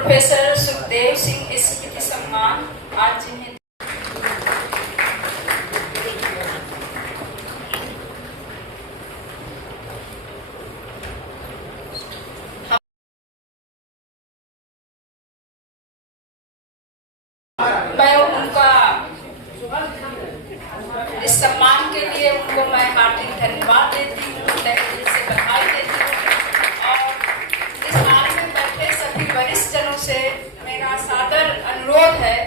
Professor Sukhdev Singh स्मृति सम्मान आज जिन्हें मैं उनका इस सम्मान के लिए उनको मैं हार्दिक धन्यवाद देती हूँ, तहे दिल से बधाई देती हूँ। और इस हाल में बैठे सभी वरिष्ठ जनों से मेरा सादर अनुरोध है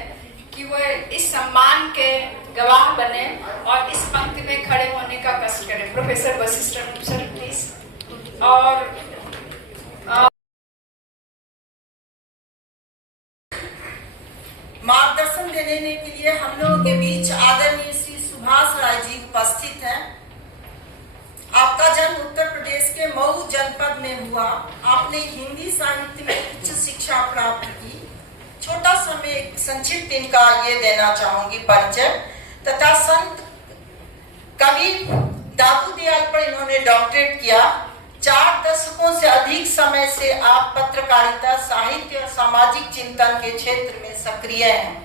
कि वह इस सम्मान के गवाह बने और इस पंक्ति में खड़े होने का कष्ट करें। Professor Vashishtha sir please. और मार्गदर्शन देने के लिए हम लोगों के बीच आदरणीय श्री सुभाष राय जी उपस्थित हैं। आपका जन्म उत्तर प्रदेश के मऊ जनपद में हुआ। आपने हिंदी साहित्य में उच्च शिक्षा प्राप्त की। छोटा सा मैं एक संक्षिप्त इनका ये देना चाहूंगी परिचय। तथा संत कवि दादू दयाल पर इन्होंने डॉक्टरेट किया। 4 दशकों से अधिक समय से आप पत्रकारिता, साहित्य और सामाजिक चिंतन के क्षेत्र में सक्रिय हैं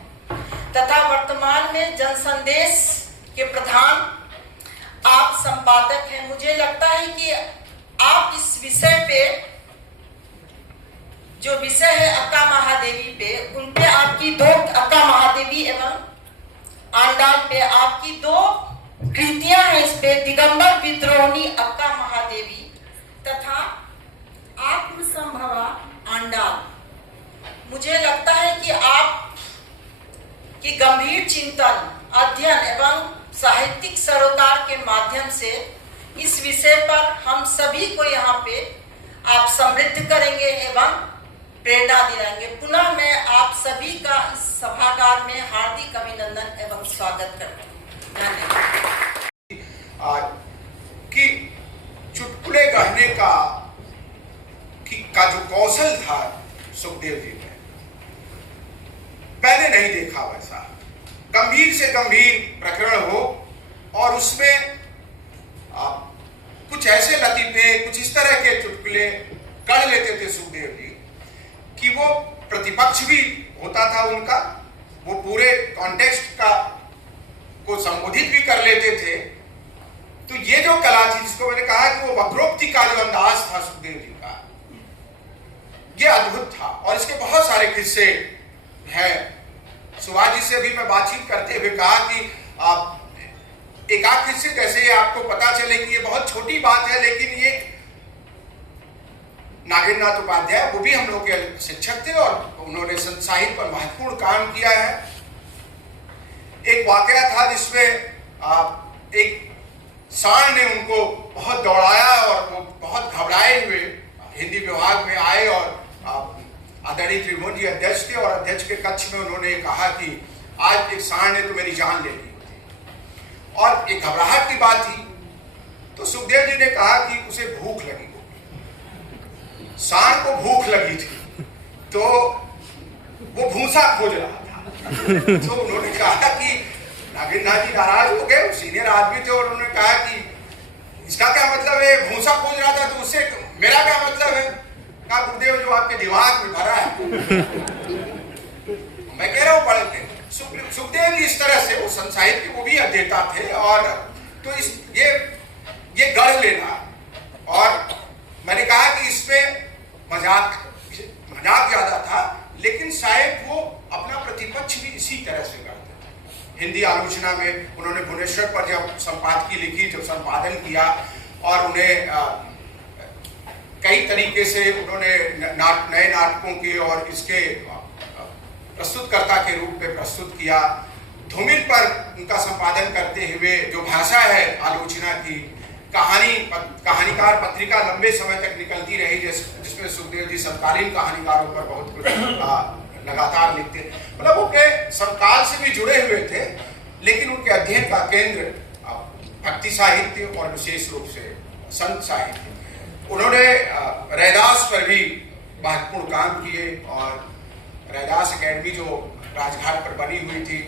तथा वर्तमान में जनसंदेश के प्रधान आप संपादक हैं। मुझे लगता है कि आप इस विषय पे, जो विषय है अक्का महादेवी पे, उन पे आपकी 2 अक्का महादेवी एवं आंडाल पे आपकी 2 कृतियां हैं। इस पे दिगंबर विद्रोहिणी अक्का महादेवी तथा आत्मसंभवा आंडाल। मुझे लगता है कि आप की गंभीर चिंतन, अध्ययन एवं साहित्यिक सरोकार के माध्यम से इस विषय पर हम सभी को यहाँ पे आप समृद्ध करेंगे एवं प्रेरणा दिलाएंगे। पुनः मैं आप सभी का इस सभागार में हार्दिक अभिनंदन एवं स्वागत करती हूँ। धन्यवाद। कि चुटकुले कहने का जो कौशल था सुखदेव जी में, पहले नहीं देखा वैसा। गंभीर से गंभीर प्रकरण हो और उसमें कुछ ऐसे लतीफे, कुछ इस तरह के चुटकुले कर लेते थे सुखदेव जी कि वो प्रतिपक्ष भी होता था उनका, वो पूरे कॉन्टेक्स्ट को संबोधित भी कर लेते थे। तो ये जो कला थी, जिसको मैंने कहा कि वो वक्रोक्ति का जो अंदाज था सुखदेव जी का, ये अद्भुत था। और इसके बहुत सारे किस्से हैं। सुभाष जी से भी मैं बातचीत करते हुए कहा कि एक आध किस्से जैसे आपको पता चले कि ये बहुत छोटी बात है, लेकिन ये नागेंद्रनाथ उपाध्याय, वो भी हम लोग के शिक्षक थे और उन्होंने संत साहित्य पर महत्वपूर्ण काम किया है। एक वाकया था जिसमें एक सांड ने उनको बहुत दौड़ाया और वो बहुत घबराए हुए हिंदी विभाग में आए और आदरणीय त्रिभुवन जी अध्यक्ष थे और अध्यक्ष के कक्ष में उन्होंने कहा कि आज एक सांड ने तो मेरी जान ले ली और एक घबराहट की बात थी। तो सुखदेव जी ने कहा कि उसे भूख लगी, सांड को भूख लगी थी, तो वो भूसा खोज रहा था। तो उन्होंने कहा कि नागेंद्रनाथ जी नाराज हो गए, सीनियर आदमी थे, और उन्होंने कहा कि इसका क्या मतलब है, भूसा खोज रहा था तो उससे मेरा क्या मतलब है? कहा गुरुदेव जो आपके दिमाग में भरा है। मैं कह रहा हूँ पढ़ के सुखदेव जी इस तरह से वो संत साहित्य वो भी अध्येता थे। और तो ये गढ़ लेना, और मैंने कहा कि इसमें मजाक ज्यादा था, लेकिन शायद वो अपना प्रतिपक्ष भी इसी तरह से करते थे। हिंदी आलोचना में उन्होंने भुवनेश्वर पर जब संपादकी लिखी, जब संपादन किया, और उन्हें कई तरीके से उन्होंने नए नाटकों की और इसके प्रस्तुतकर्ता के रूप में प्रस्तुत किया। धूमिल पर उनका संपादन करते हुए जो भाषा है आलोचना की, कहानीकार पत्रिका लंबे समय तक निकलती रही, जिसमें सुखदेव जी समकालीन कहानीकारों पर बहुत कुछ लगातार लिखते, मतलब वो के समकाल से भी जुड़े हुए थे, लेकिन उनके अध्ययन का केंद्र भक्ति साहित्य और विशेष रूप से संत साहित्य। उन्होंने रैदास पर भी महत्वपूर्ण काम किए, और रैदास अकेडमी जो राजघाट पर बनी हुई थी,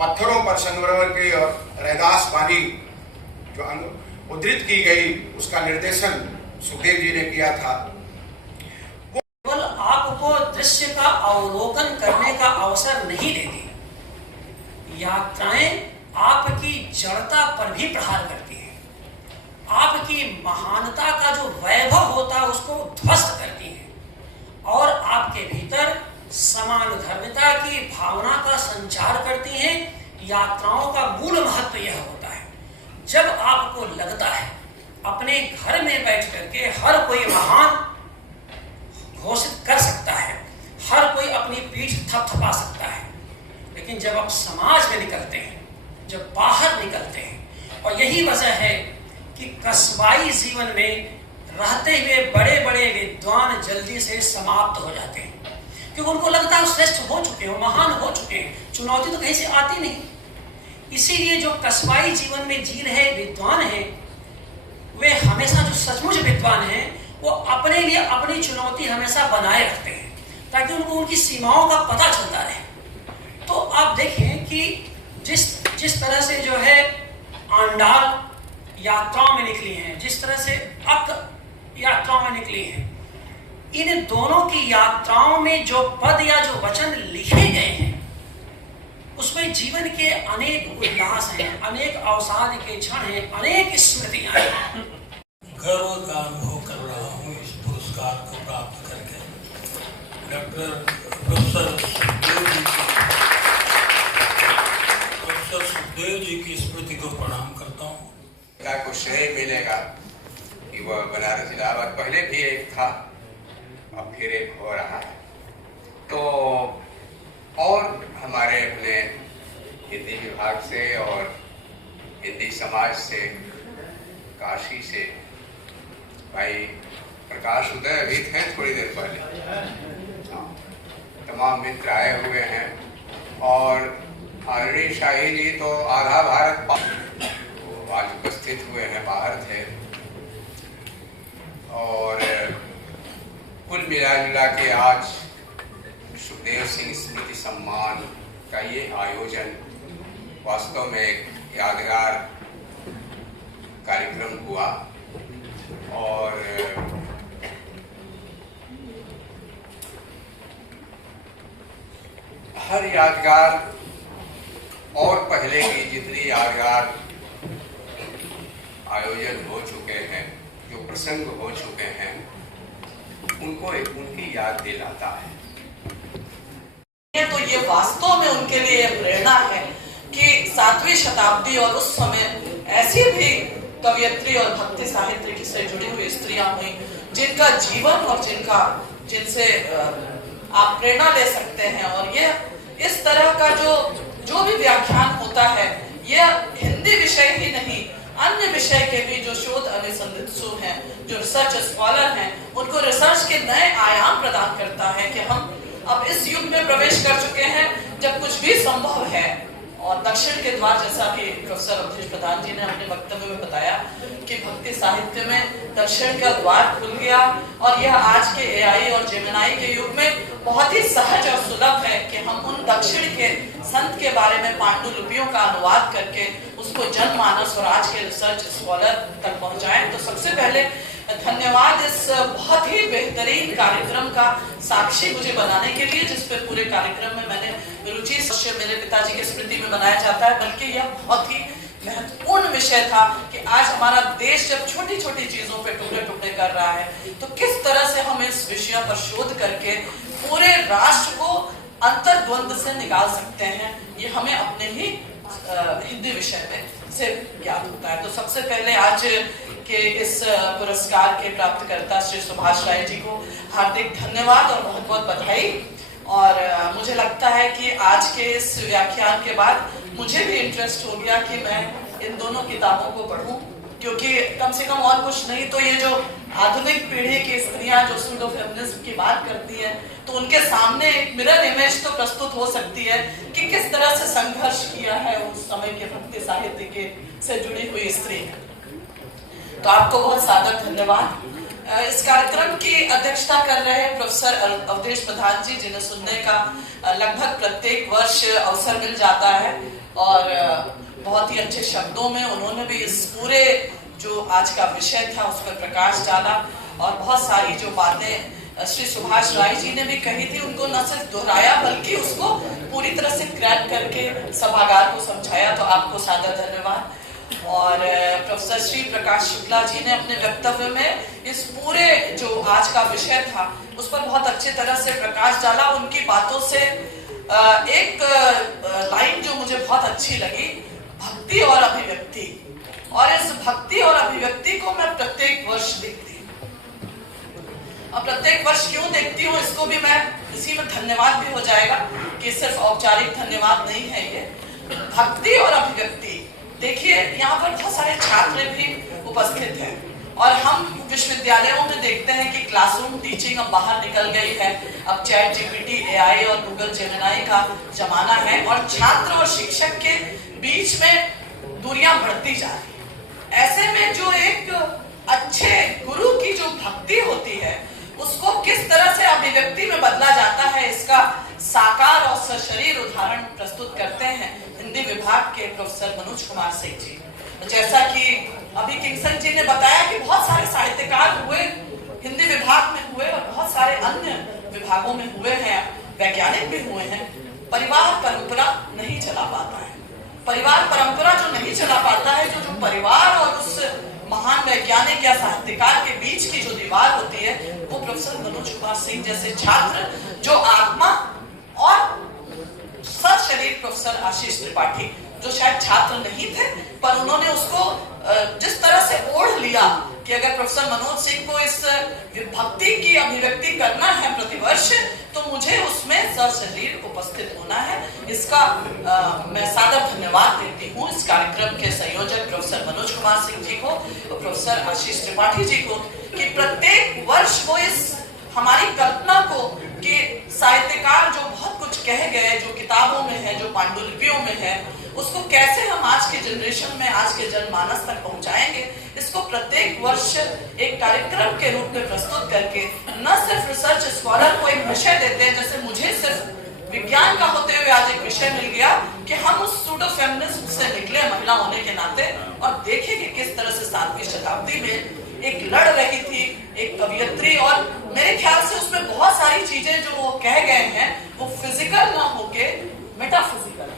पत्थरों पर संगमरमर के और रैदास वाणी जो उद्धृत की गई, उसका निर्देशन सुखदेव जी ने किया था। केवल आपको दृश्य का अवलोकन करने का अवसर नहीं देती। यात्राएं आपकी जड़ता पर भी प्रहार करती हैं, आपकी महानता का जो वैभव होता है उसको ध्वस्त करती हैं और आपके भीतर समानुधर्मिता की भावना का संचार करती हैं। यात्राओं का मूल महत्व यह होता है, जब आपको लगता है अपने घर में बैठ करके हर कोई महान घोषित कर सकता है, हर कोई अपनी पीठ थपथपा सकता है, लेकिन जब आप समाज में निकलते हैं, जब बाहर निकलते हैं, और यही वजह है कि कस्बाई जीवन में रहते हुए बड़े बड़े विद्वान जल्दी से समाप्त हो जाते हैं, क्योंकि उनको लगता है श्रेष्ठ हो चुके हो, महान हो चुके हैं, चुनौती तो कहीं से आती नहीं। इसीलिए जो कस्बाई जीवन में जी रहे विद्वान हैं, वे हमेशा, जो सचमुच विद्वान हैं, वो अपने लिए अपनी चुनौती हमेशा बनाए रखते हैं, ताकि उनको उनकी सीमाओं का पता चलता रहे। तो आप देखें कि जिस तरह से जो है आंडाल यात्राओं में निकली हैं, जिस तरह से अक यात्राओं में निकली हैं, इन दोनों की यात्राओं में जो पद या जो वचन लिखे गए हैं, उसमें जीवन के अनेक उल्लास हैं, अनेक अवसाद के क्षण हैं, अनेक स्मृतियां हैं। गर्व का अनुभव कर रहा हूँ इस पुरस्कार को प्राप्त करके। डॉक्टर प्रोफेसर सुखदेव जी की स्मृति को प्रणाम करता हूँ। को श्रेय मिलेगा कि वह बनारस इलाहाबाद पहले भी एक था, अब फिर एक हो रहा है। तो और हमारे अपने हिंदी विभाग से और हिंदी समाज से, काशी से भाई प्रकाश उदय अभी थे थोड़ी देर पहले, तमाम मित्र आए हुए हैं, और आरडी शाही जी तो आधा भारत आज उपस्थित हुए हैं, बाहर थे। और कुल मिला जुला के आज सुखदेव सिंह स्मृति सम्मान का ये आयोजन वास्तव में एक यादगार कार्यक्रम हुआ। और हर यादगार और पहले की जितनी यादगार आयोजन हो चुके हैं, जो प्रसंग हो चुके हैं, उनको उनकी याद दिलाता है। तो ये वास्तव में उनके लिए प्रेरणा है कि 7वीं शताब्दी और उस समय ऐसी भी कवियत्री और भक्ति साहित्य से जुड़ी हुई स्त्रियां हुई जिनका जीवन और जिनसे आप प्रेरणा ले सकते हैं। और ये इस तरह का जो भी व्याख्यान होता है, यह हिंदी विषय ही नहीं, अन्य विषय के भी जो शोध अनुसंधान हैं, जो रिसर्च स्कॉलर हैं, उनको रिसर्च के नए आयाम प्रदान करता है कि हम अब इस युग में प्रवेश कर चुके हैं जब कुछ भी संभव है। और दक्षिण के द्वार, जैसा कि प्रोफेसर अवधेश प्रधान जी ने अपने वक्तव्य में बताया कि भक्ति साहित्य में दक्षिण का द्वार खुल गया, और यह आज के एआई और जेमिनाई के युग में बहुत ही सहज और सुलभ है कि हम उन दक्षिण के संत के बारे में पांडुलिपियों का अनुवाद करके उसको जनमानस और आज के रिसर्च स्कॉलर तक पहुंचाएं। तो सबसे पहले धन्यवाद इस बहुत ही बेहतरीन कार्यक्रम का साक्षी मुझे बनाने के लिए, जिसपे पूरे कार्यक्रम में मैंने रुचि मेरे पिताजी की स्मृति में मनाया जाता है, बल्कि यह बहुत ही महत्वपूर्ण विषय था कि आज हमारा देश जब छोटी छोटी चीजों पे टुकड़े टुकड़े कर रहा है, तो किस तरह से हम इस विषय पर शोध करके पूरे राष्ट्र को अंतर्द्वंद से निकाल सकते हैं, ये हमें अपने ही हिंदी विषय में से याद होता है। तो सबसे पहले आज के इस पुरस्कार के प्राप्तकर्ता श्री सुभाष राय जी को हार्दिक धन्यवाद और बहुत बहुत बधाई। और मुझे लगता है कि आज के इस व्याख्यान के बाद मुझे भी इंटरेस्ट हो गया कि मैं इन दोनों किताबों को पढूं, क्योंकि कम से कम और कुछ नहीं तो ये जो आधुनिक पीढ़ी की स्त्रियां जो सूडो फेमिनिज्म की बात करती है, तो उनके सामने एक मिरर इमेज तो प्रस्तुत हो सकती है कि किस तरह से संघर्ष किया है उस समय के भक्ति साहित्य के से जुड़ी हुई स्त्री। तो आपको बहुत सादर धन्यवाद। इस कार्यक्रम की अध्यक्षता कर रहे प्रोफेसर अवधेश प्रधान जी, जिन्हें सुनने का लगभग प्रत्येक वर्ष अवसर मिल जाता है, और बहुत ही अच्छे शब्दों में उन्होंने भी इस पूरे जो आज का विषय था उस पर प्रकाश डाला, और बहुत सारी जो बातें श्री सुभाष राय जी ने भी कही थी, उनको न सिर्फ दोहराया बल्कि उसको पूरी तरह से क्रैक करके सभागार को समझाया, तो आपको सादर धन्यवाद। और प्रोफेसर श्री प्रकाश शुक्ला जी ने अपने वक्तव्य में इस पूरे जो आज का विषय था उस पर बहुत अच्छे तरह से प्रकाश डाला। उनकी बातों से एक लाइन जो मुझे बहुत अच्छी लगी, भक्ति और अभिव्यक्ति, और इस भक्ति और अभिव्यक्ति को मैं प्रत्येक वर्ष देखती हूँ। अब प्रत्येक वर्ष क्यों देखती हूँ इसको भी मैं इसी में धन्यवाद भी हो जाएगा कि सिर्फ औपचारिक धन्यवाद नहीं है ये। भक्ति और अभिव्यक्ति, देखिए यहाँ पर बहुत सारे छात्र भी उपस्थित हैं और हम विश्वविद्यालयों में देखते हैं कि क्लासरूम टीचिंग अब बाहर निकल गई है। अब चैट जीपीटी, एआई और गूगल जेमिनाई का जमाना है और छात्र और शिक्षक के बीच में दूरियां बढ़ती जा रही है। ऐसे में जो एक अच्छे गुरु की जो भक्ति होती है उसको किस तरह से अभिव्यक्ति में बदला जाता है, इसका साकार और सशरीर उदाहरण प्रस्तुत करते हैं हिंदी विभाग के प्रोफेसर मनोज कुमार सिंह जी। जैसा कि अभी किंगसन जी ने बताया कि बहुत सारे साहित्यकार हुए हिंदी विभाग में हुए और बहुत सारे अन्य विभागों में हुए हैं, वैज्ञानिक भी हुए हैं। परिवार परंपरा नहीं चला पाता है। परिवार परंपरा जो नहीं चला पाता है, जो परिवार और उस महान वैज्ञानिक या साहित्यकार के बीच की जो दीवार होती है, वो प्रोफेसर मनोज कुमार सिंह जैसे छात्र जो आत्मा, और सशरीर प्रोफेसर आशीष त्रिपाठी जो शायद छात्र नहीं थे पर उन्होंने उसको जिस तरह से ओढ़ लिया कि अगर प्रोफेसर मनोज सिंह को इस भक्ति की अभिव्यक्ति करना है प्रतिवर्ष तो मुझे उसमें सशरीर उपस्थित होना है। इसका मैं सादर धन्यवाद देती हूँ इस कार्यक्रम के संयोजक प्रोफेसर मनोज कुमार सिंह जी को और प्रोफेसर आशीष त्रिपाठी जी को कि प्रत्येक वर्ष वो इस हमारी कल्पना को कि साहित्यकार जो बहुत कुछ कह गए, जो किताबों में है, जो पांडुलिपियों में है, उसको कैसे हम आज के जनरेशन में, आज के जनमानस तक पहुंचाएंगे, इसको प्रत्येक वर्ष एक कार्यक्रम के रूप में प्रस्तुत करके न सिर्फ रिसर्च स्कॉलर को एक विषय देते हैं, जैसे मुझे सिर्फ विज्ञान का होते हुए आज एक विषय मिल गया कि हम उस सूडो फेमिनिज्म से निकले महिला होने के नाते और देखें कि किस तरह से 7वीं शताब्दी में एक लड़ रही थी एक कवियत्री, और मेरे ख्याल से उसमें बहुत सारी चीजें जो वो कह गए हैं वो फिजिकल ना होके मेटाफिजिकल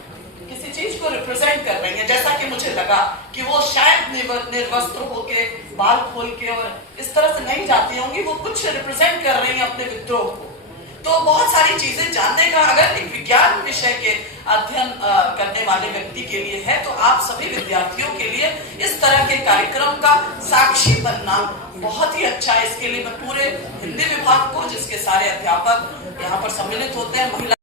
किसी चीज को रिप्रेजेंट कर रही है। जैसा कि मुझे लगा कि वो शायद निर्वस्त्र होके, बाल खोल के और इस तरह से नहीं जाती होंगी, वो कुछ रिप्रेजेंट कर रही है अपने विद्रोह को। तो बहुत सारी चीजें जानने का अगर एक विज्ञान विषय के अध्ययन करने वाले व्यक्ति के लिए है तो आप सभी विद्यार्थियों के लिए इस तरह के कार्यक्रम का साक्षी बनना बहुत ही अच्छा है। इसके लिए मैं पूरे हिंदी विभाग को, जिसके सारे अध्यापक यहाँ पर सम्मिलित होते हैं, महिला